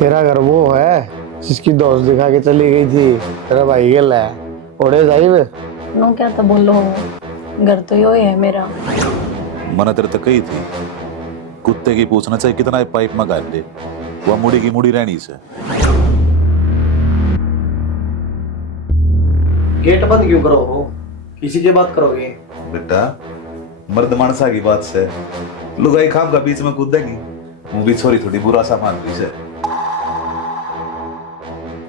तेरा घर वो है जिसकी दोस्त दिखा के चली गई थी, तेरा भाई गेल है ओढ़े जाइब। नो क्या तो बोलो, घर तो यो ही है मेरा। मैंने तेरे तक कही थी कुत्ते की पूछना चाहिए कितना पाइप में गाल ले, वह मुड़ी की मुड़ी रहनी से। गेट बंद क्यों करो हो? किसी की बात करोगे? बेटा मर्द मानसा की बात से लुगाई खाम का बीच में कूदेगी, वो भी छोरी थोड़ी बुरा सा मान रही से।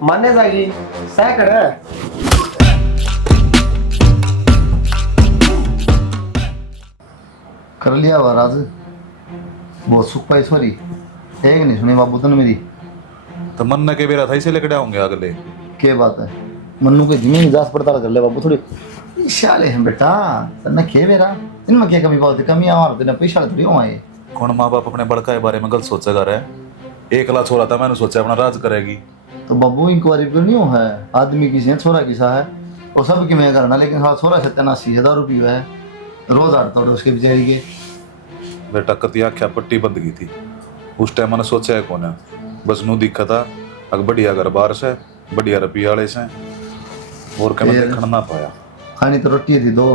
मान्य जागी सह कर कर लिया हुआ राज, बहुत सुख पाई सॉरी। एक नहीं सुनी बाबू तन मेरी। तो मन न के बेरा था इसे लेकर आऊंगे अगले। के बात है मन्नू के जिम्मे जांच पड़ताल कर ले बाबू थोड़ी। शाले हैं बेटा तन्ना के बेरा इनमें क्या कमी बात है? कमी आवार देना पैसा थोड़ी हो आए। कौन माँ बाप अपने बड़का के बारे में गलत सोचेगा रहे? एकला छोरा था, मैंने सोचा अपना राज करेगी। तो बाबू इंक्वायरी क्यों नहीं हो है? आदमी किसी है छोरा किसा है वो सब की मैं करना, लेकिन हाँ छोरा 87,000 रुपये है रोज आड़ता उसके बेचारी के। बेटा कती आख्या पट्टी बंद की थी उस टाइम, मैंने सोचा है कौन है, बस नू दिखा था अगर बढ़िया घर बार से बढ़िया रुपये वाले से, और क्या मैं देखना ना पाया। खानी तो रोटी थी दो,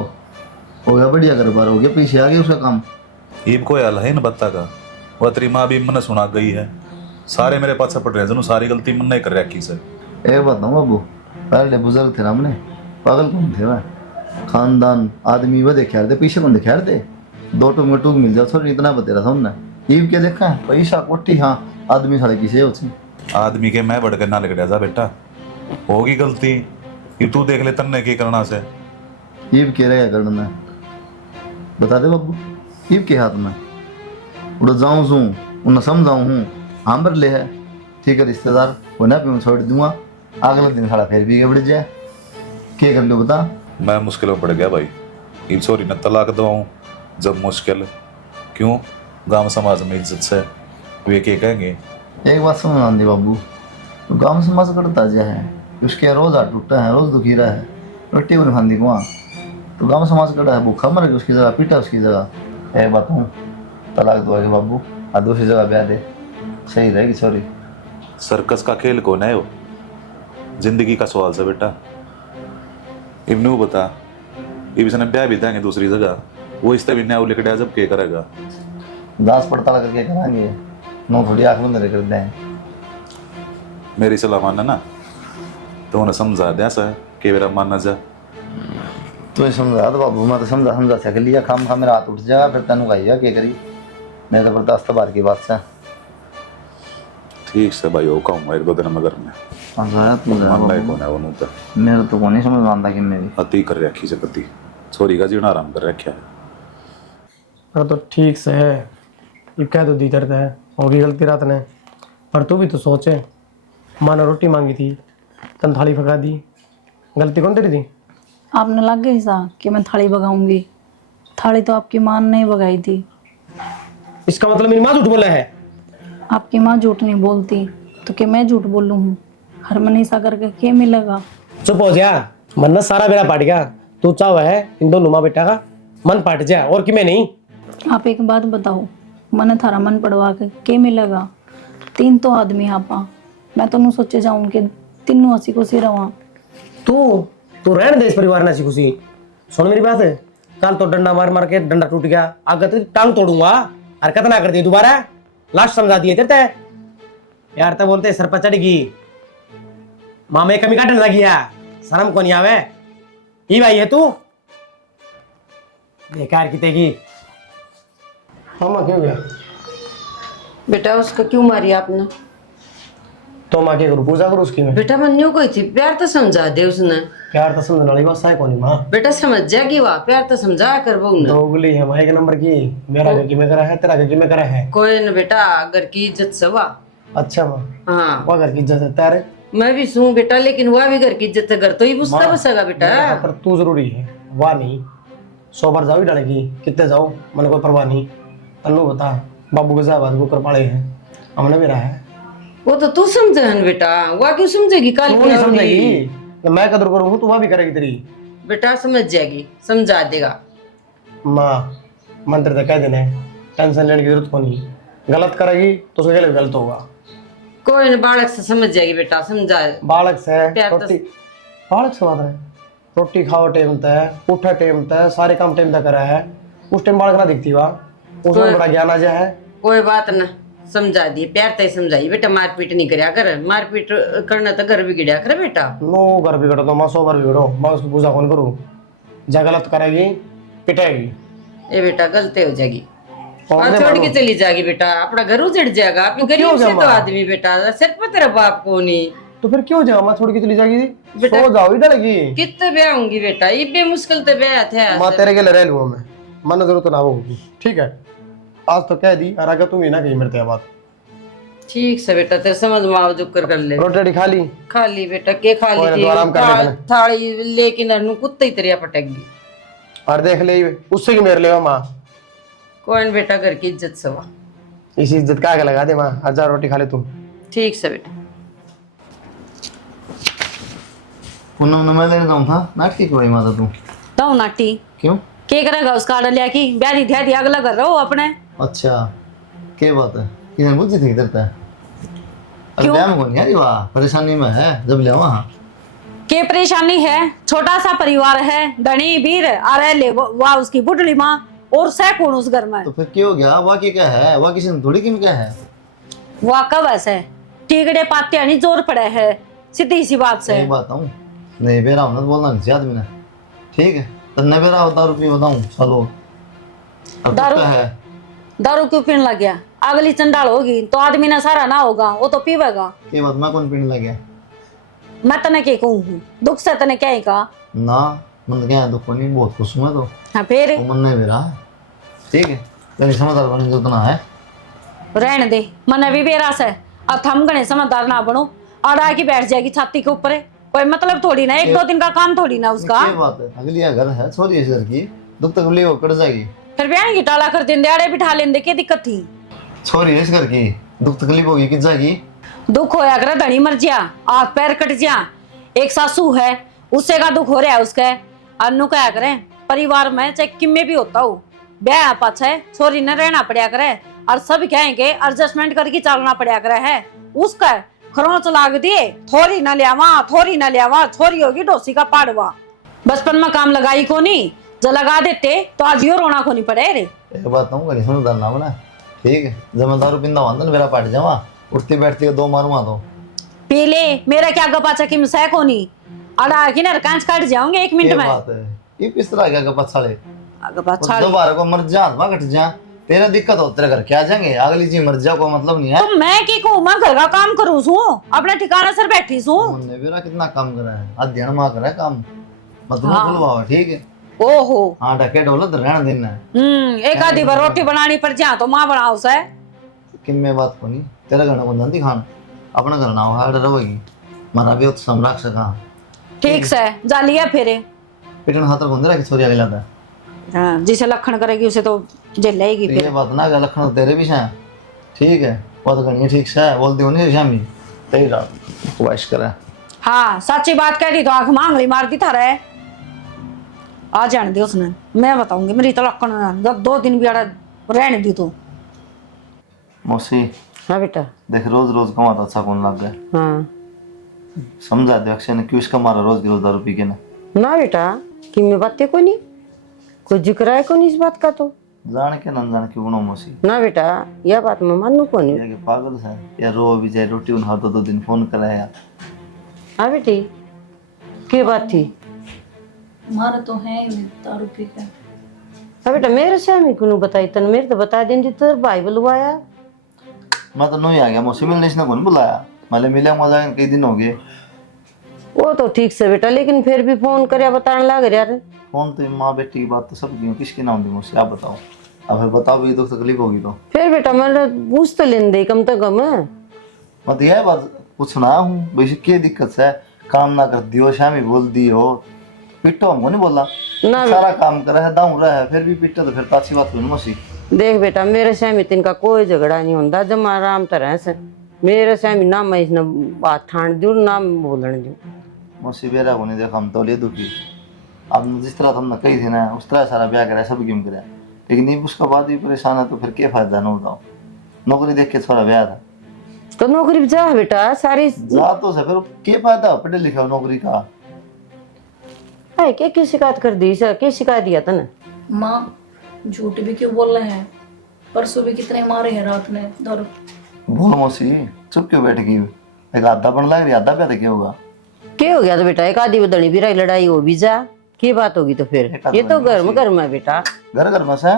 हो गया बढ़िया घर बार, हो गया पीछे आ गया उसका काम। ईब कोई हल है न बत्ता का, वह तेरी माँ भी मन सुना गई है, सारे मेरे पास पड़ रहे हैं, सारी गलती मन नहीं कर रखी से। एक बताऊँ बाबू, पहले बुजुर्ग थे ना हमने, पागल कौन थे वह? खानदान आदमी वह देखे थे, पीछे कौन देखे थे? दो टूक में टूक मिल जाओ थोड़ी, इतना बतेरा था हमने। ईब के देखा है पैसा कोठी, हाँ आदमी साढ़े किसे होती। आदमी के मैं बढ़ के ना लग जा बेटा, होगी गलती ये तू देख ले तन्ने की करना से। ईब के रहेगा करना बता दे बाबू, ईब के हाथ में उड़ जाऊँ सू उन्हें समझाऊँ हूँ, हाँ बर ले है ठीक है रिश्तेदार वो ना मैं छोड़ दूंगा, अगले दिन साढ़ा फिर भी बढ़ जाए, क्या कर लो बता? मैं मुश्किल में पड़ गया भाई, इन छोरी ने तलाक दवाऊं जब मुश्किल, क्यों गांव समाज में इज्जत से वे क्या कहेंगे? एक बात समझ आंदी बाबू, तो गाँव समाज करता जा है उसके रोज हाथ टूटा है, रोज दुखी रहा है, रोटी बन खानी कुआं, तो गाँव समाज कड़ा है भूखा मर गया उसकी जगह, पीटा उसकी जगह। एक बात हूँ तलाक दो आगे बाबू, और दूसरी जगह ब्याह दे, सही रहेगी। सॉरी सर्कस का खेल कौन है वो, जिंदगी का सवाल से बेटा। इब्नू बता इब इसने ब्याह भी देंगे दूसरी जगह, वो इस तरह न्याय लेकर जब क्या करेगा? जांच पड़ताल करके कराएंगे, नो थोड़ी आँख बंद कर दें। मेरी सलाह मानना ना तो उन्हें समझा दे ऐसा कि मेरा मानना जा। तो समझा दो बाबू, मैं तो समझा सक लिया, खाम खा मेरा हाथ उठ जाएगा फिर तेन गाइया क्या करी, मैं तो बर्दाश्त बार की बात से। ठीक से भाई हो कहूँगा एक दो दिन मगर में मानना ही कौन है वो तो मेरे तो को नहीं समझ आता कि मेरी अति कर रखी से कति छोरी का जीना आराम कर रखा है। पर तो ठीक से है, ये कह दो दी दर्द है, होगी गलती रात ने, पर तू भी तो सोचे, माँ ने रोटी मांगी थी तन थाली फका दी, गलती कौन तेरी थी? आपने लग गई सा कि मैं थाली भगाऊंगी, थाली तो आपकी माँ ने ही भगाई थी। इसका मतलब मेरी माँ झूठ बोला है? आपकी माँ झूठ नहीं बोलती तो कि मैं झूठ बोलू हूँ? हर मनीषा करके क्या मिलेगा? चुप हो जा, मन ना सारा बेड़ा पाट गया, तू चाह है इन दोनों माँ बेटा का मन पाट जाए और कि मैं नहीं। आप एक बात बताओ, मैंने थारा मन पड़वा के क्या मिलेगा? तीन तो आदमी आपा, मैं तो नू सोचे जाऊँ कि तीनों हंसी खुशी रवा। तू रहने दे इस परिवार ने हंसी खुशी। सुन मेरी बात है, कल तो डंडा मार मार के डंडा टूट गया, आगे तो टांग तोड़ूंगा, हरकत ना कर दी दोबारा, लास्ट समझा दिए तेरे यार। तो बोलते सर पर चढ़गी मामे कमी काटने लगी है, शर्म को नहीं आवे? ही भाई है तू बेकार की तेगी। मामा क्यों गया? बेटा उसका क्यों मारी आपने? तो माँ के करूँ पूजा करूँ उसकी? मैं बेटा मन न्यू कोई थी, प्यार तो समझा दे उसने। प्यार तो समझने वाली बात है कौन माँ? बेटा समझ जाएगी वहाँ, प्यार तो समझा कर वो ने। दोगली है माँ एक नंबर की, मेरा घर की में करा है, तेरा घर की में करा है। कोई न बेटा घर की इज्जत से वाह। अच्छा माँ, हाँ वह घर की इज्जत है तेरे? मैं भी सुन बेटा, लेकिन वह भी घर की इज्जत है, घर तो ही बुझता बसेगा बेटा। पर तू जरूरी है, वाह नहीं 100 बार जाओ ही डालेगी, कितने जाओ मन कोई परवाह नहीं। तन्नू बता बाबू के साहब वो कर पाले हैं, हमने भी रहा है। वो तो तू समझे है बेटा, वह क्यों समझेगी? काल तू नहीं समझेगी तो मैं कदर करूँ तो वह भी करेगी तेरी। बेटा समझ जाएगी, समझा देगा। माँ मंत्र तो कह देने, टेंशन लेने की जरूरत को नहीं, गलत करेगी तो उसके लिए गलत होगा। कोई न बालक से समझ जाएगी बेटा, समझा। बालक से प्यार तो- रोटी, बालक से बात है, रोटी खाओ टाइम तय, उठा टाइम तय, सारे काम टाइम तक करा है, उस टाइम बालक ना दिखती वा, उसमें बड़ा ज्ञान आ जाए है। कोई बात ना, समझा दी, प्यार तय समझाई बेटा, मारपीट नहीं करया कर, मारपीट करना तो घर बिगड़या कर बेटा। नो घर बिगड़ो तो मैं 100 बार बिगड़ो, मैं उसकी पूजा कौन करूँ? जा गलत करेगी पिटाएगी। ये बेटा गलती हो जाएगी कौन और से छोड़ के मारो? चली जाएगी बेटा, अपना घर उजड़ जाएगा। अपनी तो क्यों गरीब से तो जमा? आदमी बेटा, सिर्फ पर तेरा बाप को नहीं। तो फिर क्यों जाओ? मैं छोड़ के चली जाएगी? बेटा- सो जाओ इधर लगी। कितने ब्याह होंगी बेटा, ये बेमुश्किल तो ब्याह थे। मैं तेरे के लिए रह लूंगा, मैं मन जरूरत ना होगी, ठीक है? आज तो कह दी, और आगे तुम ही ना कहीं मेरे बात। ठीक से बेटा, तेरे समझ में आओ जो कर ले। रोटी खा ली? खा ली बेटा, के खा ली और थी? तो आराम कर ले पहले। थाली लेकिन अनु कुत्ते ही तेरे पटक गई। और देख ले उससे की मेरे ले माँ, कौन बेटा घर की इज्जत सवा। इस इज्जत का आगे लगा दे माँ, हजार रोटी खा ले तुम। ठीक से बेटा। पूनम मैं लेने जाऊँ था नाटकी कोई माता तू तो नाटी क्यों? के करेगा उसका ऑर्डर लिया कि ब्याह ध्या दिया अगला कर रहा हो अपने। अच्छा क्या बात है, किधर बुद्धि थी किधर तय? अरे क्यों? ब्याह में कौन यार, वाह परेशानी में है जब ले वहाँ। के परेशानी है? छोटा सा परिवार है, धनी वीर अरे ले वाह उसकी बुढ़ली माँ और सैकड़ों उस घर में। तो फिर क्या हो गया, वाकई क्या है, वाकई से थोड़ी किम क्या है? वाह कब ऐसे टीकड़े पाते नहीं जोर पड़े है, सीधी सी बात से। एक बात हूँ, नहीं बेरा होना तो बोलना नहीं आदमी ने, ठीक है? तो नहीं बेरा होता रुपये बताऊँ चलो। अब दारू- क्या है? दारू क्यों पीने लग गया? अगली चंडाल होगी तो आदमी ना सारा ना होगा, वो तो पीवेगा। क्या बात, मैं कौन पीने लग गया? मैं तने के कहूँ हूँ दुख से तने क्या ही कहा। ना मन क्या है, दुख नहीं, बहुत खुश हूँ मैं तो। हाँ फिर वो मन नहीं बेरा है, ठीक है? लेकिन समझदार बनने जो उतना है। रहने दे, मन भी बेरा से। अब थम गणे समझदार ना बनो, और आके बैठ जाएगी छाती के ऊपर। कोई मतलब थोड़ी ना, एक दो दिन का काम थोड़ी ना उसका। क्या बात है, अगली या घर है, छोरी इस घर की, दुख तकलीफ वो कट जाएगी। फिर ब्याह की टाला कर देंगे, आड़े बिठा लेंदे, क्या दिक्कत थी? छोरी इस घर की, दुख तकलीफ होगी किस जाएगी? दुख होया करे धनी मर जा, हाथ पैर कट जा। एक सासू है उससे का दुख हो रहा है उसके। अनु क्या करे परिवार में चाहे किम्मे भी होता हो, ब्याह पाछे छोरी ने रहना पड़ा करे, और सब कहेंगे एडजस्टमेंट करके चलना पड़ा करे है। उसका खरोंच लाग दिए, थोड़ी ना लियावा, छोरी होगी डोसी का पाड़वा। बचपन में काम लगाई को नहीं, जो लगा देते तो आज यो रोना को नहीं पड़े रे। एक बात कहूँ, गली समझदार ना बना, ठीक है? जब मैं दारू पींदा हुआ मेरा पाट जावा, उठती बैठती दो मारूंगा तो। पी ले, मेरा क्या गपाचा की मिसाय को नहीं, अड़ा की ना कांच काट जाऊंगे 1 मिनट क्या में। बात है, ये किस तरह क्या गपत साले? गपाचा दोबारा को मर जा, घट जा, तेरा दिक्कत हो, तेरे घर क्या जाएंगे? अगली चीज मर जा को मतलब नहीं है। तो मैं की को मैं घर का काम करूं सू, अपने ठिकाने सर बैठी सू। मुन्ने बेरा कितना काम करा है, अध्ययन मां करा है काम, मतलब हाँ। खुलवाओ, ठीक है? ओहो हाँ ढके डोलत रहने देना है। एक आधी बार रोटी बनानी पड़ जा तो माँ बनाओ से। किम में बात को नहीं, तेरा घर को धंधी खान अपना घर ना हो, हार्ड रहोगी, मारा भी तो सम्राट सका, ठीक से जा लिया फिर। पिटन खातर बंद रखी छोरी अगला था। हाँ, जिसे लखन करेगी उसे तो जेल लेगी ये फिर। बात ना कर, लखन तेरे भी हैं, ठीक है? बात करनी ठीक से है, बोलती होनी शामी तेरी रात वाइश करा। हाँ सच्ची बात कह दी तो आंख मांगली मार दी था रे। आ जाने दे उसने, मैं बताऊंगी मेरी तो लखन जब 2 दिन भी आड़ा रहने दी तो। मौसी हाँ बेटा। देख, रोज रोज कमाता अच्छा कौन लग गया, हाँ समझा दे अक्षय ने क्यों इसका मारा रोज की रोज दारू पी के ना। ना बेटा, कि मैं बातें को नहीं, कोई जिक्र है को नहीं इस बात का तो। जान के न जान के गुनो मौसी, ना बेटा, यह बात मैं मानू को नहीं। ये के पागल है या रो भी जाए, रोटी उन्हा तो 2 दिन फोन कराया। हाँ बेटी, क्या बात थी? हमारा तो है ही दारू पी के। हाँ बेटा, मेरे से हमें क्यों बताई? तन मेरे तो बता देंगे तो भाई बुलवाया। मैं तो नहीं आ गया मौसी, मिलने इसने कौन बुलाया, मैं मिले मजा कई दिन हो गए। वो तो ठीक से बेटा, लेकिन फिर भी फोन कर बताने लग रहा यार। फोन तो माँ बेटी की बात तो सब की, किसकी नाम दी मौसी आप बताओ, अब फिर बताओ भी तो तकलीफ होगी तो। फिर बेटा मैं पूछ तो लेने दे कम तो कम। मत यह बात पूछना हूँ भाई, क्या दिक्कत है? काम ना कर दियो, शामी बोल दी हो, पिटो हमको नहीं बोला, ना सारा काम कर रहा है, दाऊ रहा है, फिर भी पिटो तो फिर तो अच्छी बात हुई ना मौसी। देख बेटा, मेरे सहमित इनका कोई झगड़ा नहीं होता, जब आराम तरह से मेरे सहमित ना मैं इसने बात ठान दू ना बोलने दू। मौसी बेरा को नहीं देखा, हम तो ले दुखी, अब जिस तरह तुमने कही थी ना उस तरह सारा ब्याह करा, सब गेम करा, लेकिन नहीं उसका बाद भी परेशान है तो फिर क्या फायदा ना बताओ। नौकरी देख के थोड़ा ब्याह था। तो नौकरी जा बेटा सारी जा तो से फिर के फायदा पढ़े लिखे हो नौकरी का। है क्या शिकायत कर दी सर, क्या शिकायत दिया तने? माँ झूठ भी क्यों बोल रहे हैं? परसों भी कितने मारे हैं रात में दारू। बोल मौसी चुप क्यों बैठ गई? एक आधा बन लग रही, आधा प्यादा क्या होगा? क्या हो गया तो बेटा, एक आधी बदली भी रही लड़ाई हो भी जा, की बात होगी तो फिर ये तो घर में बेटा। घर में से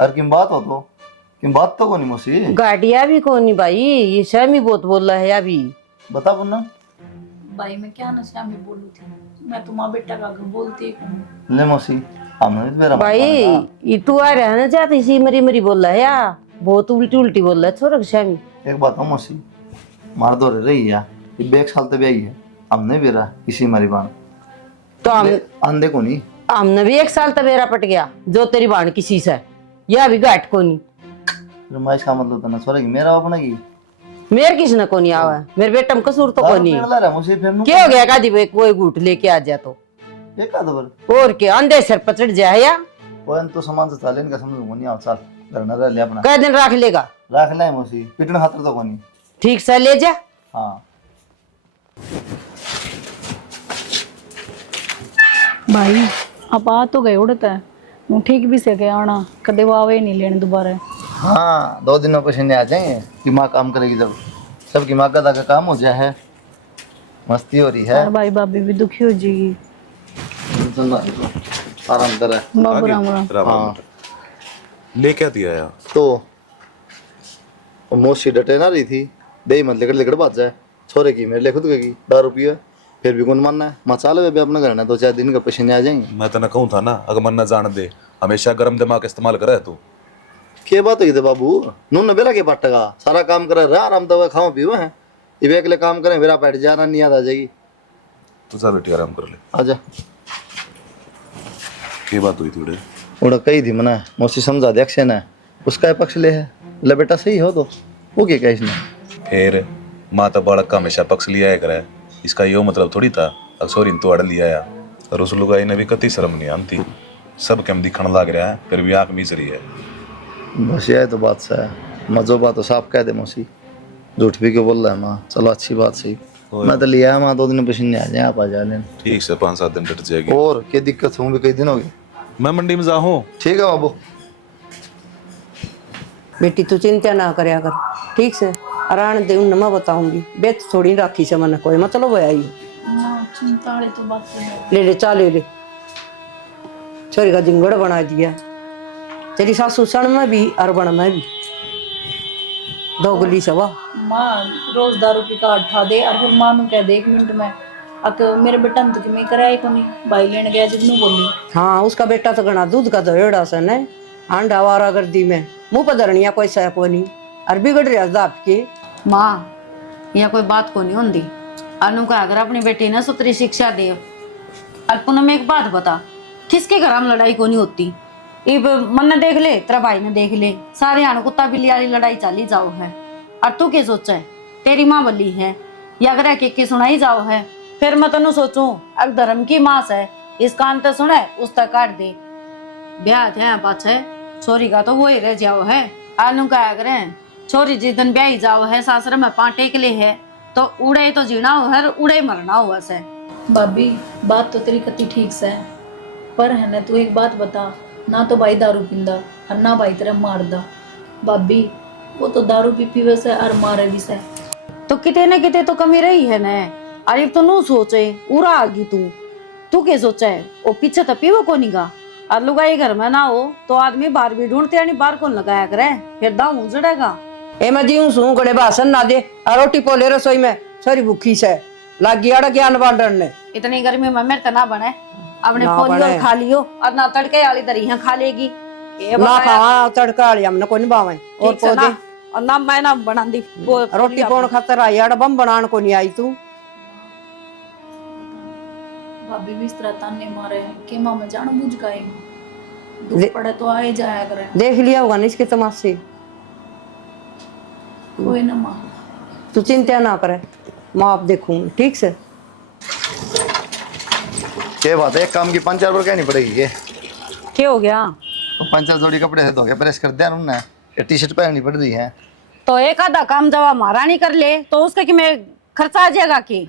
और किम बात हो तो किम बात तो कोनी मौसी। गाड़िया भी कौन नहीं भाई, ये शर्मी बहुत बोल रहा है अभी। बता बुन्ना भाई मैं क्या नशा में बोलू थी, मैं तो माँ बेटा का बोलती हूँ। ले मौसी हमने भी मेरा भाई ये तू आ रहना चाहती सी मरी मरी बोल रहा है या बहुत उल्टी उल्टी बोल रहा है छोरा शर्मी। एक बात हो मौसी, मार दो रही है ये बेग साल तक आई है, हमने भी रहा इसी मारी बाण तो हम अंधे को नहीं। हमने भी 1 साल तक मेरा पट गया जो तेरी बाण किसी से, या भी घाट को नहीं। रमाइश का मतलब तो ना सोरे की मेरा अपना की मेरे किसने को नहीं आवा, मेरे बेटा में कसूर तो को नहीं। ला रहा मुझे फिर क्या हो गया कादी भाई, कोई घूट लेके आ जा तो एक आधा बार और क्या अंधे सर पचड़ जाए या कोई तो सामान से चाले इनका समझ को नहीं आओ। चल घर न रह ले अपना कई दिन रख लेगा, रख ले मौसी पिटने खातर तो कोनी। ठीक से ले जा। हाँ भाई आप आ तो गए उड़ता है, वो ठीक भी से गया आना, कदे वावे नहीं लेने दोबारा। हाँ 2 दिनों पसीने आ जाएंगे कि माँ काम करेगी जब सबकी माँ का काम हो जाए है, मस्ती हो रही है। और भाई भाभी भी दुखी हो जाएगी। आराम कर बाबू राम राम। हाँ ले क्या दिया यार? तो वो मौसी डटे ना रही थी, दे मत लेकर लेकर बात जाए छोरे की मेरे लिए खुद की दारू पिए फिर भी कौन मानना है। मचा लो भी अपना घर ना 2-4 दिन का पसीने आ जाएंगे। मैं तो कहूँ था ना, अगर मन न जान दे, हमेशा गर्म दिमाग इस्तेमाल करे तू। क्या बात हुई थे बाबू, नून बेरा के पट्टगा सारा काम करे रहा आराम तो खाओ पीओ है, ये अगले काम करें मेरा बैठ जाना नहीं याद आ जाएगी। तू जा बेटी आराम कर ले। आजा क्या बात हुई थी उड़े? उड़ा कही थी मना मौसी समझा दे अक्षय ना उसका पक्ष ले है, ले बेटा सही हो तो वो क्या इसने। फिर माता बालक का हमेशा पक्ष लिया है करे, इसका यो मतलब थोड़ी था अक्सर इन तो अड़ लिया या। और उस लुगाई ने भी कति शर्म नहीं आती, सब कम दिखण लाग रहा है फिर भी आंख मीच रही है। बस यह तो बात सा है, मजो बात तो साफ कह दे मौसी, झूठ भी क्यों बोल रहा है माँ। चलो अच्छी बात सही, मैं तो लिया माँ 2 दिन पसीने आ जाए आप आ जा लेना। ठीक से 5-7 दिन डट जाएगी। और क्या दिक्कत हूँ भी कई दिन हो गए। मैं मंडी में जाऊँ? ठीक है बाबू। बेटी तू चिंता ना करया कर, ठीक से आराम दे उन मैं बताऊंगी, बेच थोड़ी राखी से मन कोई मतलब हो आई। माँ चिंता वाली तो बात है। ले ले चा ले ले, छोरी का जिंगड़ बना दिया तेरी सासू सण में भी और बण में भी दोगली सवा। माँ रोज दारू पी का उठा दे और फिर माँ नु कह दे 1 मिनट में अक मेरे बेटा ने तो कि मैं कराया को नहीं, भाई लेने गया जितनू बोली। हाँ उसका बेटा तो गणा दूध का तो एड़ा सन है, आंडा वारा गर्दी में मुंह पर धरनिया कोई सह को नहीं और बिगड़ रहा था आपके। माँ यह कोई बात को नहीं होती, अनु का अगर अपनी बेटी ने सुतरी शिक्षा दे। और पुनः में एक बात बता, किसके घर में लड़ाई को नहीं होती? इब मन ने देख ले, तेरा भाई ने देख ले, सारे आने कुत्ता बिल्ली वाली लड़ाई चाली जाओ है। और तू क्या सोचा है, तेरी माँ बली है या अगर के सुनाई जाओ है, फिर मैं तेन सोचू अब धर्म की मास है, इस कान तक सुने उस तक काट दे। ब्याह थे पाछे छोरी का तो वो ही रह जाओ है। आलू का करें छोरी जिस दिन ब्याही जाओ है सासरे में 5 टेकले है तो उड़े तो जीना हो है उड़े मरना हुआ से। भाभी बात तो तेरी कति ठीक से है, पर है ना तू एक बात बता, ना तो भाई दारू पींदा और ना भाई तेरा मारदा। भाभी वो तो दारू पी वैसे और मारे भी से। तो किते न किते तो कमी रही है न। अरे तो नू सोचे उड़ा आगी तू क्या सोचा है, वो पीछे तो पीवो को नहीं गा। और लुगाई घर में ना हो तो आदमी बाहर भी ढूंढते यानी बाहर कौन लगाया करे, फिर दाऊ उजड़ेगा। ए मैं जीऊं सू गड़े भाषण ना दे और रोटी पोले रसोई में सारी भूखी से लागी अड़ ज्ञान बांटन ने। इतनी गर्मी में मेरे ना बने, अपने ना पोलियो बने। खा लियो और ना तड़के वाली दरी यहाँ खा लेगी। ये ना बताया खावा तड़का वाली हमने कोई नहीं बावे और ठीक से ना, पौधे और ना मैं ना बना दी रोटी कौन खातर आई अड़ बम बनान को नहीं आई तू। भाभी भी इस तरह ताने मारे हैं कि माँ में जान बुझ गए, ले- दुख पड़े तो आए जाया करे। देख लिया होगा ना इसके तमाशे, कोई ना माँ, तू चिंता ना करे, माँ आप देखूं ठीक से। क्या बात है, एक काम की 5-4 बार कहनी पड़ेगी ये। क्या हो गया? तो 5-4 जोड़ी कपड़े थे धो के प्रेस कर दिया उन्होंने, ये टी-शर्ट पहननी पड़ रही है, तो एक आधा काम जब हमारा नहीं कर ले तो उसका कि मैं खर्चा आ जाएगा की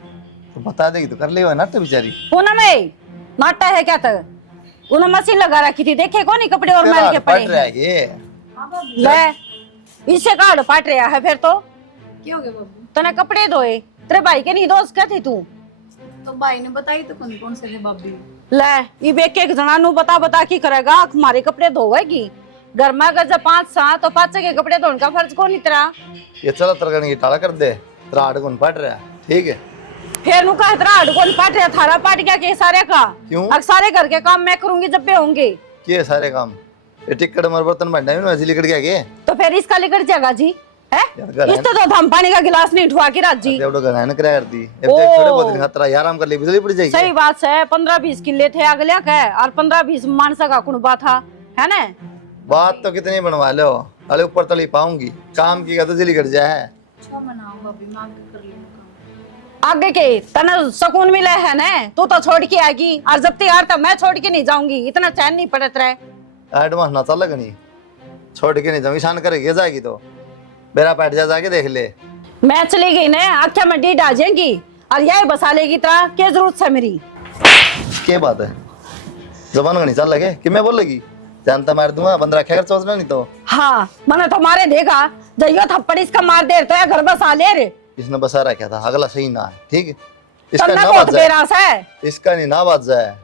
तो बता देगी तो कर ले ना तो बेचारी। पूनम में नाटा है क्या तक उन्हें मशीन लगा रखी थी, देखे कौन ही कपड़े और मैल के पड़ पड़े रहा हैं। है ये। ले इससे कार्ड फाट रहा है फिर तो क्या हो गया बाबू? तूने कपड़े धोए, तेरे भाई के नहीं दोस्त क्या थी तू? तो भाई ने बताई तो कौन कौन से थे भाभी? ले ये बेके एक जना नु बता बता की करेगा, हमारे कपड़े धोएगी घर में अगर जब 5-7 तो 5 के कपड़े धोने का फर्ज कौन इतना? ये चलो तरगन की टाला कर दे, तेरा हाड़ कौन पड़ रहा है, ठीक है। फिर नु कहा तेरा हाड़ कौन पाट रहा, थारा पाट गया के सारे का? क्यों? अब सारे घर के काम मैं करूंगी जब पे होंगे। किए सारे काम, ये टिकट मर बर्तन बढ़ना है ना, ऐसे लिकड़ गया के। तो फिर इसका लिकड़ जाएगा जी है? यार घर है इस तो हम पानी का गिलास नहीं उठवा के रात जी। एवढं घर है ना किराया कर दी, अब देख थोड़े बहुत दिन खातर ये आराम कर ले, बिजली पड़ जाएगी। सही बात है, 15-20 किले थे अगले का और 15-20 मानसा का कुनबा था, है ना? बात तो कितनी बनवा लो, अरे ऊपर तली पाऊंगी, काम की का तो जल्दी कर जाए। अच्छा मनाओ भाभी, मैं आगे कर लूंगा। आगे के तना सुकून मिला है ना, तू तो छोड़ के आएगी और जब तैयार था मैं छोड़ के नहीं जाऊंगी, इतना चैन नहीं पड़त रहे। एडवांस ना चल नहीं, छोड़ के नहीं जाऊंगी, शान करके जाएगी तो बेरा पैट जा, जाके देख ले। मैं चली गई ना, आख्या में डीड आ जाएगी और यही बसा लेगी तरह, क्या जरूरत है मेरी? क्या बात है, जबान का नहीं चल लगे कि मैं बोल लगी, जानता मार दूंगा, बंद रखा कर सोच में नहीं तो। हाँ मैंने तो मारे देगा, जइयो थप्पड़ इसका मार दे तो घर बसा ले रे। इसने बसा रखा था, अगला सही ना है, ठीक है। तो इसका मैं ना बहुत बात जाए, बेरास है, इसका नहीं ना बात जाए,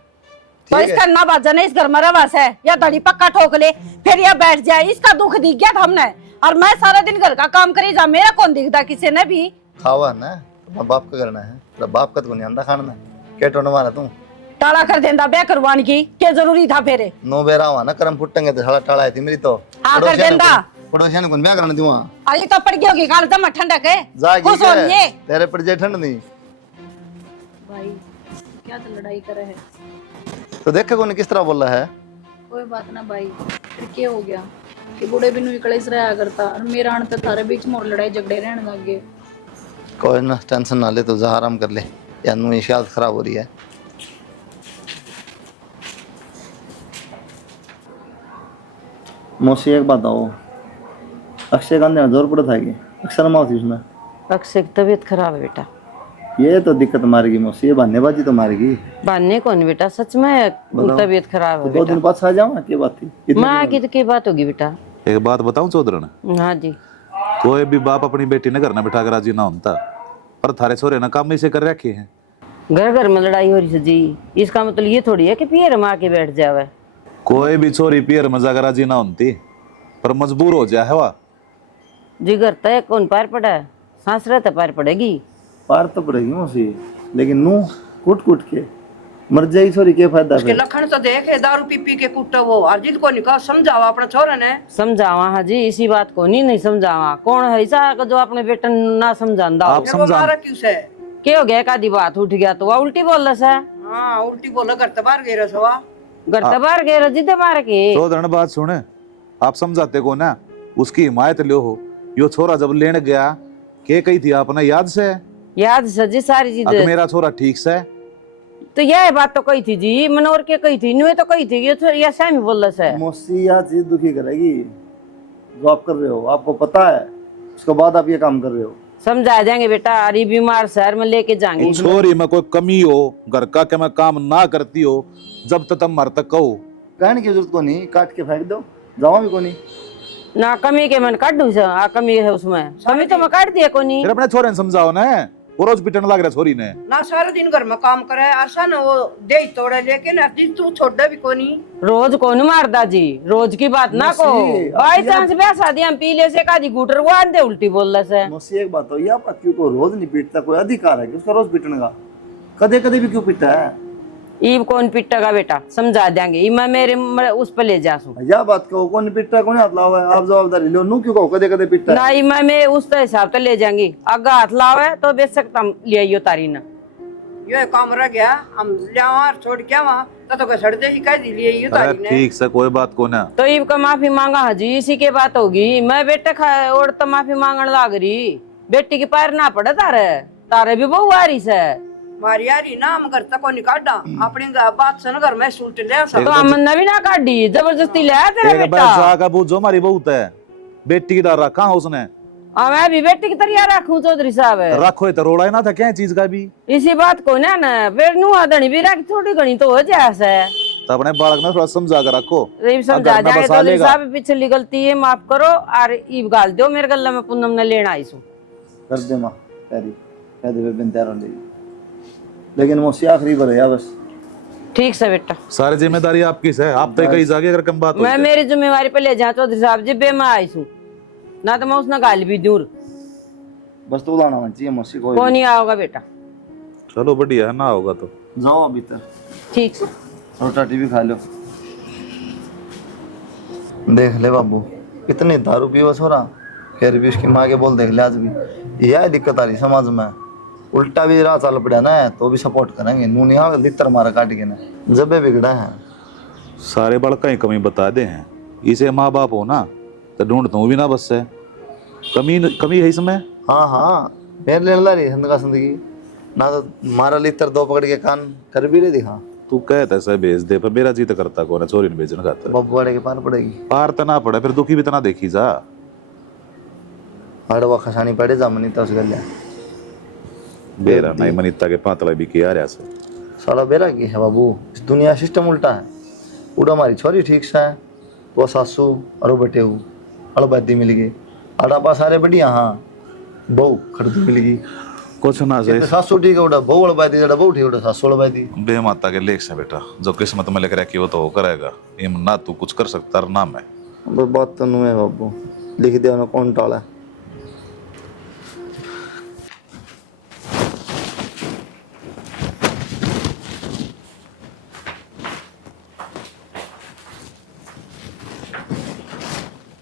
तो ठीक इसका है। ना बात जाने, इस घर में रवास है या धड़ी पक्का ठोक ले फिर यह बैठ जाए, इसका दुख दिख गया था हमने और मैं सारा दिन घर का काम करी जा, मेरा कौन दिखता किसी ने भी? खावा ना तो बाप का करना है, तो बाप का तो नहीं आंदा खाना, क्या टोन मारा तू टाला कर देंदा ब्याह करवाने की क्या जरूरी था फिर? नो बेरा हुआ ना, करम फुटेंगे तो साला टाला है थी मेरी तो। हाँ, कर देंदा। पड़ोसिया ने कौन ब्याह करने दूंगा, अली तो पड़ गई होगी काल जमा ठंडक है, जागी खुश होइए। तेरे पड़ जाए ठंड नहीं भाई क्या तो लड़ाई करे है? तो देखे कौन किस तरह बोल रहा है। कोई बात ना भाई, फिर क्या हो गया कि बूढ़े बिनु इकड़े से रहा करता और मेरा अण तो थारे बीच में और लड़ाई झगड़े रहने लग गए। कोई ना, टेंशन ना ले, तो जा आराम कर ले, या नु हालत खराब हो रही है। मौसी एक बात आओ, अक्षय गांधी जोर पड़ा था कि अक्सर माँ थी उसमें, अक्षय की तबीयत खराब है बेटा। ये तो दिक्कत मारेगी मौसी, ये बहानेबाजी तो मारेगी। बांधने कौन बेटा, सच में तबीयत खराब तो है 2 बेटा। दिन बाद आ जाओ ना, क्या बात थी कितने माँ दिन की तो की बात होगी बेटा? एक बात बताऊं चौधरन, हाँ जी। कोई भी बाप अपनी बेटी ने घर न बिठा कर राजी ना होता, पर थारे छोरे ना काम इसे कर रखे हैं। घर घर में लड़ाई हो रही है जी, इसका मतलब ये थोड़ी है कि पियर माँ के बैठ जावे। कोई भी छोरी पियर में जाकर राजी ना होती, पर मजबूर हो जाए हवा। जिगर तय कौन पार पड़ा है, सांस रहता पार पड़ेगी। पार तो पड़ेगी मौसी, लेकिन नू कूट कूट के मर जाएगी छोरी, क्या फायदा उसके लखन तो देखे, दारू पी पी के कुटा वो अर्जित को निकाह समझावा अपना छोरा ने। समझावा हाँ जी, इसी बात को नहीं समझावा। कौन है ऐसा जो अपने बेटे ना समझांदा हो? आप फिर वो समझा मारा क्यों से? क्या हो गया, एक आधी बात उठ गया तो वह उल्टी बोल रहा है। हाँ उल्टी बोला, घर तो बाहर गई रसवा। घर तो बाहर गए रजिद मार के। चौधरन बात सुने, आप समझाते को ना, उसकी हिमायत लो हो। यो छोरा जब लेने गया के कही थी आपने याद से? याद सजी सारी चीज। अगर मेरा छोरा ठीक से, तो यह बात तो कही थी जी, मनोर के कही थी, नुए तो कही थी, ये सही बोल रहा है। मौसी यह चीज दुखी करेगी जो आप कर रहे हो, आपको पता है, उसके बाद आप ये काम कर रहे हो। समझा जाएंगे बेटा, अरे बीमार शहर में लेके जाएंगे। छोरी में कोई कमी हो, घर का के मैं काम ना करती हो, जब तक मर तक कहो। कहने की जरूरत को नहीं, काट के फेंक दो, जावा भी को नहीं। ना कमी के मन काट दूं, आ कमी है उसमें, कमी तो मैं काट दिया को नहीं। फिर अपने छोरे ने समझाओ ना, वो रोज पिटने लग रहा छोरी ने। ना सारा दिन घर में काम करे, ऐसा ना वो दे तोड़े, लेकिन अर्जित तू छोड़ भी को नहीं। रोज कौन मारदा जी, रोज की बात ना को। बाई चांस ब्याह शादी हम पी ले से कादी गुटर वो आन दे उल्टी बोल रहा है। मौसी एक बात हो, ये आपका क्यों को रोज नहीं पीटता, कोई अधिकार है कि उसका रोज पीटने का? कदे कदे भी क्यों पीटता है? ईब कौन पिटेगा बेटा, समझा देंगे। ई मैं मेरे उस पर ले जासू या बात कहो, कौन पीटता कौन हाथ लावा है, आप जवाबदारी लो। नू क्यों कहो कदे कदे पीटता है? ना, ई मैं उस हिसाब से ले जाएंगी। अगर हाथ लावे तो बेच सकता ले आइयो तारी ना। ये काम रह गया, हम लिया छोड़ के वहाँ तो सड़ते ही कह दी लिए ये अरे तारी ने। ठीक से, कोई बात को ना। तो ईब का माफी मांगा हाजी, इसी के बात होगी। मैं बेटे और तो माफी मांगने लाग रही, बेटी के पैर ना पड़े तारे, तारे भी बहु आ रही से। मारी यारी ना हम घर तक को निकाटा, अपनी बात से ना घर में सूट ले सब। तो हम भी ना काटी, जबरदस्ती ले आया तेरा एक बेटा। बार जागा बूझो, हमारी बहुत है, बेटी की दारा कहाँ उसने मैं भी बेटी की तरह रखूं चौधरी साहब। रखो ये तो रोड़ा है ना था क्या चीज का भी। इसी बात को ना फिर नु आदनी भी रख थोड़ी घनी तो हो जैसे तो अपने बालक ना थोड़ा समझा कर रखो। समझा अगर ना जाए बसा चौधरी लेगा। साहब, पिछली गलती है माफ करो और ईब गाल दो मेरे गल्ला में पूनम ने लेना आई सु। कर दे माँ तेरी कह दे बिन तैयार ले, लेकिन मोसी आखिरी बार है बस। ठीक से बेटा, सारी जिम्मेदारी आपकी है, आप तो कहीं जाके अगर कम बात हो मैं मेरी जिम्मेवारी पे ले जा चौधरी साहब जी, बे मैं आई सु ना तो मैं उसने गाल भी दूर बस तो लाना चाहिए मोसी कोई कौन नहीं आओगा बेटा। चलो बढ़िया है, ना होगा तो जाओ भीतर ठीक से रोटा टीवी खा लो। देख ले बाबू इतनी दारू पीवस हो रहा, फिर भी उसकी माँ के बोल देख ले आज भी यह दिक्कत आ रही समाज में। उल्टा भी राह चल पड़ा ना तो भी सपोर्ट करेंगे, नूनी हाँ लितर मारा काट के ना जब बिगड़ा है। सारे बड़का ही कमी बता दे हैं, इसे माँ बाप हो ना तो ढूंढ तू भी ना बस है, कमी कमी है इसमें। हाँ हाँ मेरे ले ला रही जिंदगी ना तो मारा लितर दो पकड़ के कान कर भी रही दिखा। तू कहता है भेज दे पर मेरा जी तो करता कौन है, चोरी ने भेजने खातर। बब्बू वाले के पार पड़ेगी पार तो ना पड़े फिर दुखी भी तो ना देखी जा। हड़वा खसानी पड़े जा मनी तो उस गल बेरा नहीं मनीता के पातला भी किया रहा से। साला बेरा की है बाबू, इस दुनिया सिस्टम उल्टा है। उड़ा हमारी छोरी ठीक से है, वो सासू और वो बेटे हूँ अड़बादी मिल गई, अड़ाबा सारे बढ़िया हाँ बहू खड़ती मिल गई। कुछ ना से सासू ठीक है उड़ा बहू अड़बादी जड़ा बहू ठीक उड़ा सासू अड़बादी। बे माता के लेख से बेटा, जो किस्मत में लिख रहा कि वो तो वो करेगा, इम ना तू कुछ कर सकता ना मैं। बस बात तो नहीं है बाबू, लिख दिया ना कौन टाला।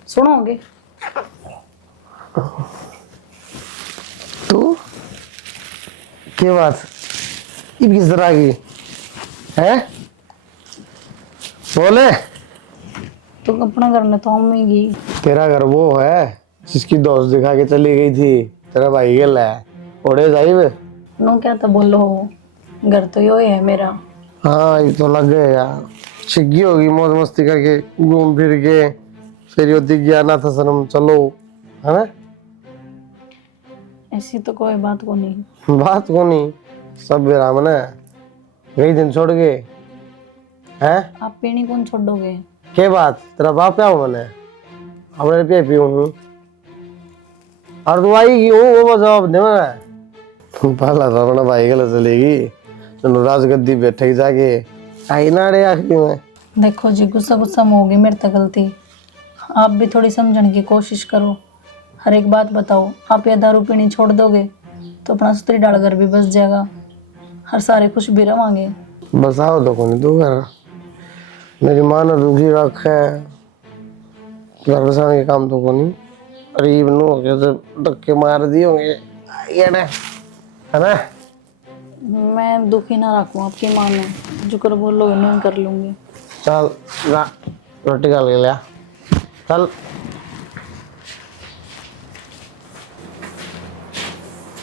सुनोगे तू क्या बात ये किस तरह की है बोले। तो अपना करने तो आऊंगी। तेरा घर वो है जिसकी दोस्त दिखा के चली गई थी, तेरा भाई गेल है ओढ़े जाई वे। नो क्या तो बोलो, घर तो यो है मेरा। हाँ ये तो लग गए यार, छिग्गी होगी मौज मस्ती करके घूम फिर के, फिर यो दिख गया ना था सनम चलो, है ना। ऐसी तो कोई बात को नहीं। बात को नहीं, सब बेराम है कई दिन छोड़ गए हैं। आप पीनी कौन छोड़ोगे? के बात तेरा बाप क्या हूँ मैंने अपने पे पी हूँ और तू आई की हूँ वो जवाब दे मैं पहला तो अपना भाई गलत चलेगी चलो राजगद्दी बैठे जाके आई ना रे आखिरी में। देखो जी गुस्सा गुस्सा में होगी मेरे तो गलती, आप भी थोड़ी समझने की कोशिश करो। हर एक बात बताओ, आप ये दारू पीनी छोड़ दोगे तो अपना सुतरी डाल घर भी बस जाएगा, हर सारे खुश भी रवांगे। बस आओ तो कौन तू कर मेरी माँ ने दुखी रख है, घर के काम तो कौन गरीब नु कैसे धक्के मार दिए होंगे ये ना, है ना। मैं दुखी ना रखूं आपकी माँ ने, जो कर बोलोगे नहीं कर लूंगी। चल ना रोटी खा ले लिया चल।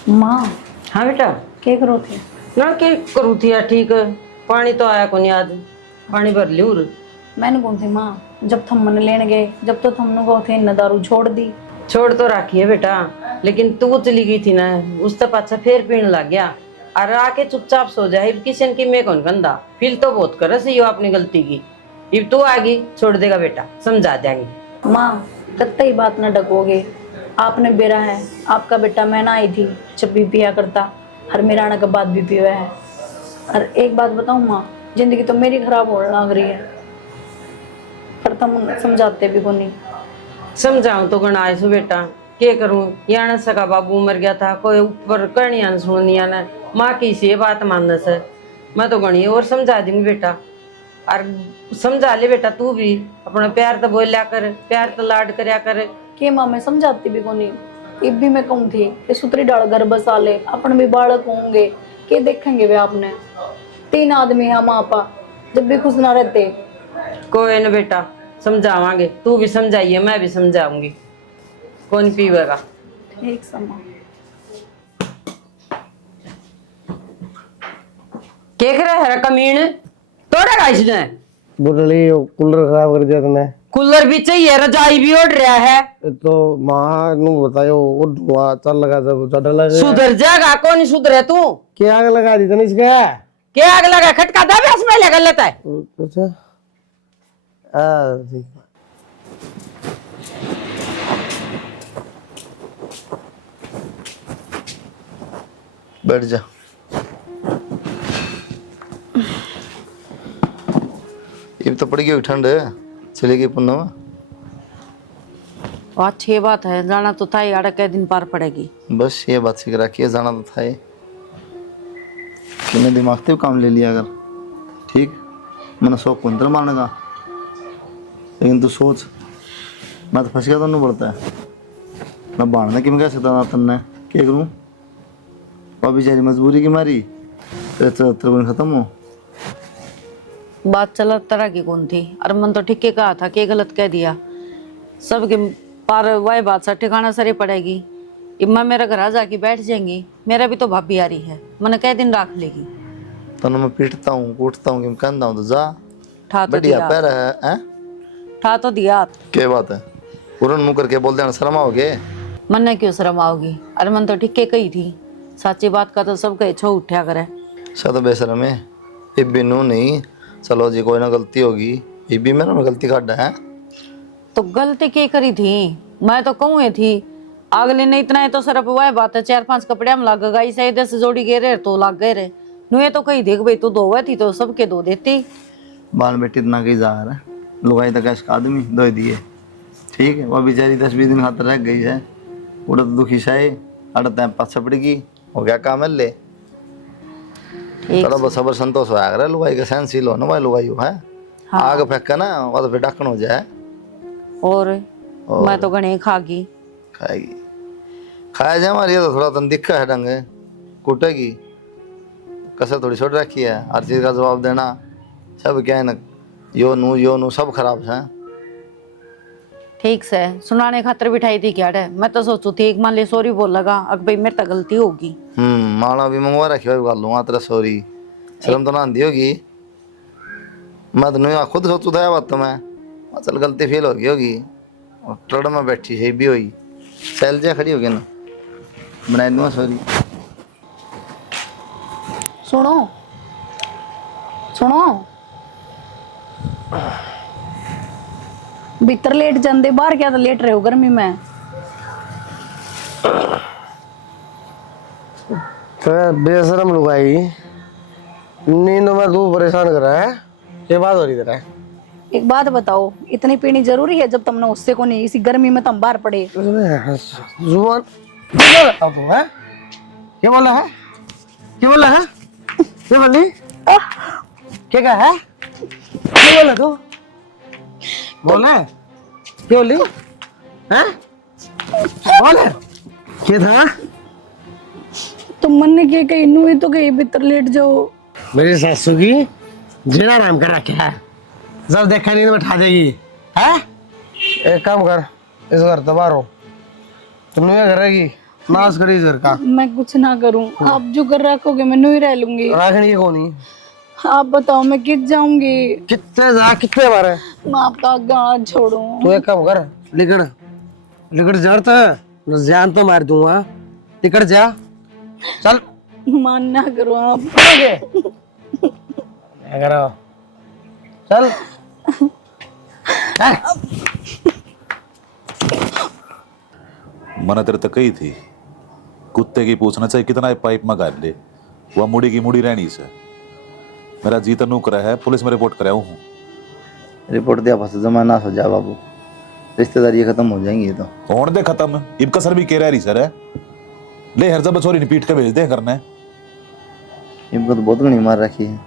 माँ हाँ बेटा, क्या करो थे? ना के करू थी यार, ठीक है पानी तो आया को नहीं, आज पानी भर लियो। मैंने कौन थी माँ, जब थम मन लेने गए जब तो थमने को थे न दारू छोड़ दी। छोड़ तो रखी है बेटा, लेकिन तू चली गई थी ना, उससे पाछा फिर पीने लग गया और आके चुपचाप सो जाए। किचन की मैं कौन गंदा फील तो बहुत कर सही हो अपनी गलती की। अब तू आ गई छोड़ देगा बेटा, समझा देंगे। माँ कत्ते ही बात न डकोगे, आपने बेरा है, आपका बेटा मैं ना आई थी जब भी पिया करता, हर मेरा आने के बाद भी पिया है। और एक बात बताऊँ माँ, जिंदगी तो मेरी खराब होने लग रही है, पर तुम समझाते भी को नहीं। समझाऊं तो गण आए सो बेटा, क्या करूं, यान सका बाबू मर गया था, कोई ऊपर कहानियां सुनिया ना, माँ की सी बात मानने से मैं तो गणी और समझा दूंगी बेटा। और समझा ले बेटा तू भी, अपना प्यार तो बोलिया कर, प्यार तो लाड करया कर। के माँ मैं समझाती भी को नहीं, अब भी मैं कहूँ थी कि सुतरी डाल घर बसा ले, अपने भी बालक होंगे, के देखेंगे वे आपने। 3 आदमी है माँ पा, जब भी खुश ना रहते। कोई न बेटा समझावांगे, तू भी समझाइए मैं भी समझाऊंगी, कौन पीवेगा। ठीक समा क्या करे है कमीन, तोड़ेगा इसने। बुढ़ली कूलर खराब कर दिया तूने, कूलर भी चाहिए, रजाई भी ओढ़ रहा है। तो माँ नु बतायो वो धुआं चल लगा जब ज्यादा लगे सुधर जाएगा, कौन सुधरे तू? क्या आग लगा दी तने इसका क्या आग लगा? खटका दबे उसमें लगा लेता है। अच्छा ठीक। बैठ जा। ये तो पड़ गई ठंड, चलेगी पूनम। अच्छी बात है, जाना तो था ही, आड़ा के दिन पार पड़ेगी। बस ये बात सीख रखी है, जाना तो था ही। तूने दिमाग से काम ले लिया अगर, ठीक मैंने शौक कुंतर मारने का, लेकिन तू सोच मैं तो फंस गया, तो पड़ता है मैं बाढ़ने की मैं कह सकता था तन्ने क्या करूँ। और बेचारी मजबूरी की मारी तेरे खत्म हो। बात चला तरह की कौन थी, और मन तो ठीक कहा था, कि गलत कह दिया सबके पार। वही बात सर ठिकाना सर ही पड़ेगी। इम्मा मेरा घर आ जाके बैठ जाएंगी, मेरा भी तो भाभी आ रही है, मैंने कई दिन रख लेगी। तो मैं पीटता हूँ कूटता हूँ कि मैं कहता हूँ तो जा ठा तो बढ़िया दिया, पैर है। ठा तो दिया। क्या बात है, पूरन मुँह करके बोल देना, शर्म आओगे। मन ने क्यों शर्म आओगी, अरे मन तो ठीक कही थी, सच्ची बात का तो सब कहे छो उठा करे। शायद बेशरम है ये बिनू नहीं। चलो जी कोई ना गलती होगी, ये भी मेरा गलती काटा है। तो गलती क्या करी थी, मैं तो कहूँ थी अगले ने इतना है तो सिर्फ वह बात है, 4-5 कपड़े हम लग गई सही 10 जोड़ी गे रहे तो लग गए रे नुए तो कही देख भाई तू धोवे थी तो सबके धो देती। बाल बेटी इतना कहीं जा रहा है, लुगाई तक ऐसा आदमी दो दिए, ठीक है। वह बेचारी 10-20 दिन खातर रह गई है, उड़ा तो दुखी शाही अड़ टाइम पास छपड़ेगी, हो गया काम है ले। थोड़ा बहुत सबर संतोष होया करे, लुगाई का सहनशील हो ना भाई, लुगाई हो है। हाँ। आग फेंका ना वह तो फिर ढक्कन हो जाए। और मैं तो घने खागी खाएगी, खाया जाए हमारी तो थोड़ा तन दिक्कत है, ढंग कूटेगी, कसर थोड़ी छोड़ रखी है, हर चीज़ का जवाब देना सब क्या है ना, यो नू सब खराब है। ठीक से सुनाने खातर बिठाई थी क्या है, मैं तो सोचू थी एक मान ले सॉरी बोल लगा अब भाई मेरे तो गलती होगी। माला भी मंगवा रखी हो गाल लूँगा तेरा सॉरी, शर्म तो ना आती होगी। मैं तो नहीं खुद सोचू था बात तो मैं चल गलती फील होगी और ट्रड में बैठी है भी हुई सैल जा खड़ी होगी ना, बना दूंगा सॉरी। सुनो सुनो, भीतर लेट जाते, बाहर क्या तो लेट रहे हो गर्मी में। बेशरम लुगाई, नींद में तू परेशान कर रहा है, ये बात हो रही तेरा। एक बात बताओ, इतनी पीनी जरूरी है जब तुमने उससे को नहीं, इसी गर्मी में तुम बाहर पड़े। जुबान क्या तू है, क्या बोला है, क्या बोला है, क्या बोली, क्या कहा है, क्या बोला तू, बोला क्या बोली है, बोला क्या था। तुम मन ने क्या कही नुई तो कही भीतर लेट जाओ। मेरी सासू की जीना आराम कर रखा है, जब देखा नहीं तो बैठा देगी है। एक काम कर, इस घर तो बाहर हो, तुम क्या करेगी, नाश करी इस घर का। मैं कुछ ना करूं, आप जो कर रखोगे मैं नुई रह लूंगी। राखनी है कौन, आप बताओ मैं कित जाऊंगी, कितने जा कितने बार है, मैं आपका गाँव छोड़ू। तू एक काम कर, लिकड़ जड़ता है जान तो मार दूंगा, लिकड़ जा चल। मान ना करो आप। करो चल। मैंने तेरे तक कही थी कुत्ते की पूछना चाहिए कितना पाइप में गाड़ ले, वह मुड़ी की मुड़ी रहनी से। मेरा जी तो नूक रहा है, पुलिस में रिपोर्ट कराया हूँ। रिपोर्ट दिया फंस जमाना हो जा बाबू, रिश्तेदारी खत्म हो जाएंगी। तो होने दे खत्म, इनका सर भी कह रही सर है, ले हर जब छोरी पीट के भेज दे करने। इनको तो बहुत घनी मार रखी है।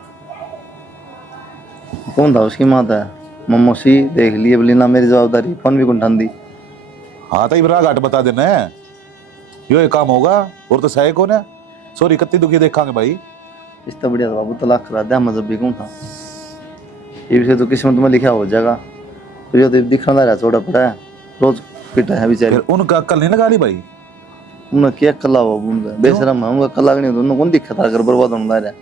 कौन था उसकी माता है ममोसी, देख लिए बोली ना मेरी जवाबदारी, फोन भी कुंठान दी। हाँ तो इबरा घाट बता देना है, यो काम होगा और तो सही कौन है, सॉरी कत्ती दुखी देखांगे भाई। इस तो बढ़िया बाबू तलाक करा दिया, मजहब भी कौन था ये से तो किस्मत में लिखा हो जाएगा। फिर ये तो दिखा रहा छोड़ा पड़ा है, रोज पिटा है बेचारे। फिर उनका अक्ल नहीं लगा ली भाई, उन्हें क्या कला बाबू, उनका बेशरम है, उनका कला नहीं तो उन्हें कौन दिक्कत अगर बर्बाद होने रहा है।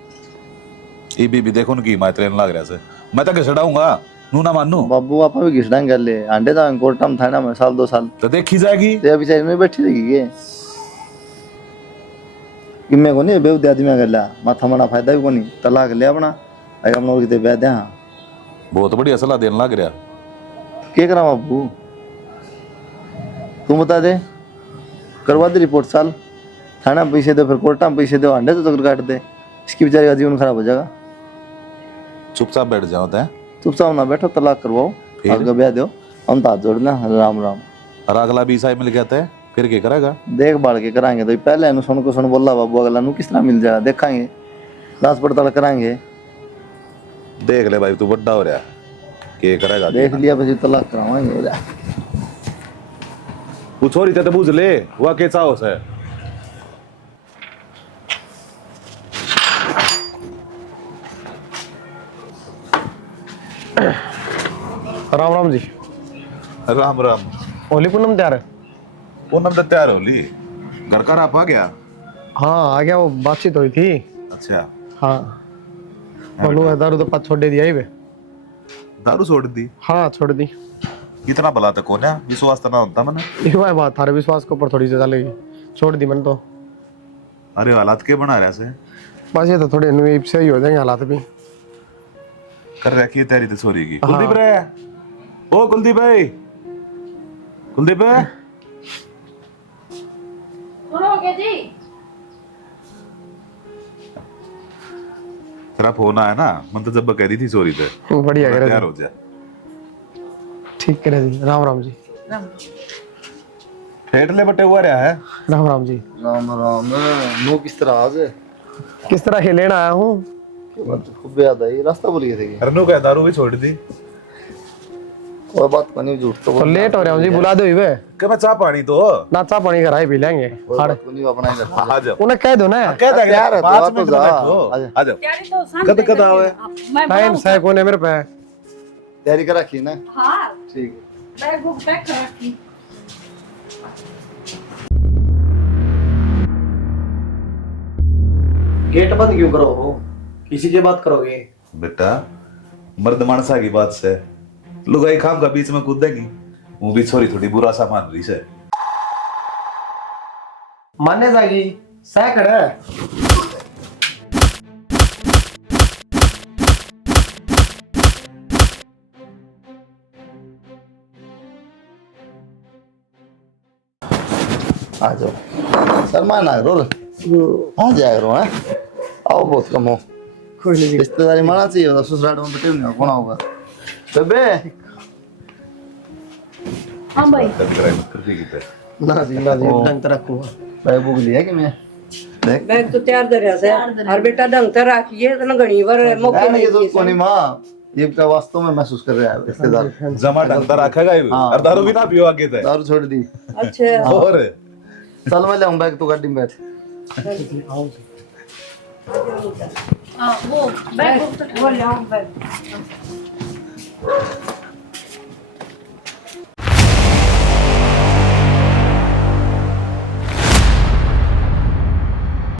ये भी देखो उनकी हिमायत लेने लग रहा है, मैं तक छड़ाऊंगा नू ना मानू बाबू आप भी घिसड़ांगे गल ले आंडे तो कोर्टा में थाना में साल 2 साल तो देखी जाएगी। ते अभी बेचारी में बैठी रहेगी के कि मैं को नहीं बेवदे आदमी गला माथा मना फायदा भी कोनी तलाक ले अपना अगर हम लोग किते बैठ हां बहुत बढ़िया सलाह देने लग रहा। के करा बाबू तू बता दे करवा दे रिपोर्ट साल थाना में पैसे दे फिर कोर्टा में पैसे दे अंडे तो तक काट दे इसकी बेचारी का जीवन खराब हो जाएगा। चुपचाप बैठ जाओ तय चुपचाप ना बैठो तलाक करवाओ फिर? आगे ब्याह दो हम तो हाथ जोड़ना राम राम और अगला 20 आई मिल गया तय फिर क्या करेगा। देख भाल के कराएंगे तो पहले नु सुन को सुन बोला बाबू अगला नु किस तरह मिल जाएगा देखेंगे जांच पड़ताल कराएंगे। देख ले भाई तू बड़ा हो रहा के करेगा। देख लिया फिर तलाक करावाएंगे ले तू छोरी ते तो बुझ ले हुआ के चाहो से। राम राम जी। राम राम। होली पूनम तैयार है? पूनम तो तैयार हो ली घर का राप आ गया। हाँ आ गया, वो बातचीत हुई थी। अच्छा हाँ बोलो दारू तो पाँच छोड़ दे दिया ही वे। दारू छोड़ दी। हाँ छोड़ दी। इतना भला तो कौन है विश्वास तो ना होता मैंने। ये बात थारे विश्वास के ऊपर थोड़ी सी चलेगी, छोड़ दी मैंने तो। अरे हालात के बना रहा से बस ये तो थोड़े नुई सही हो जाएंगे हालात भी। कर रखी है तैयारी तो छोरी की। कुलदीप रे ओ कुलदीप भाई कुलदीप भाई जी तेरा फोन आया ना मन तो जब कह दी थी चोरी पे बढ़िया करे तैयार हो जा। ठीक करे जी। राम राम जी। फेट ले बटे हुआ रहा है। राम राम जी। राम राम नो किस तरह आज किस तरह के लेना आया हूँ? खूब याद आई रास्ता भूल गए थे रनू कह दारू भी छोड़ दी। और बात को नहीं झूठ तो लेट हो रहा हूँ जी, बुला दो वे क्या मैं चाह पानी तो ना चाह पानी कराए पी लेंगे। अपना ही रखा आ जाओ उन्हें कह दो ना कह दे तैयार है तो 5 आ तो मिनट जा। बैठो आ जाओ कद कद आओ टाइम से कोने मेरे पे। तैयारी कर रखी ना हाँ ठीक है। बैग बुक पैक कर रखी। गेट बंद क्यों करो हो? किसी की बात करोगे? बेटा मर्द मानसा की बात से लुगाई खाम का बीच में कूदेगी वो भी छोरी थोड़ी बुरा सा मान रही से। मान्य जागी सैकड़ है। आ जाओ शर्मा ना रोल आ जाएगा रो है आओ बहुत कम हो कोई नहीं। रिश्तेदारी माना चाहिए मतलब ससुराल में बेटे नहीं कौन होगा बेबे हाँ भाई ना जी ढंग से रखूंगा। भाई भूख लिया कि मैं देख बैग तो तैयार दे रहा है और बेटा ढंग से रखिए तो ना घनी बार मौके कहने की नहीं जरूरत कोनी माँ ये का वास्तव में महसूस कर रहा है रिश्तेदार जमा ढंग रखेगा ये हाँ। और दारू भी ना पियो आगे तक दारू छोड़ दी अच्छा और चल मैं लाऊं बैग तो गाड़ी में बैठ हाँ वो बैग बुक वो ले आओ बैग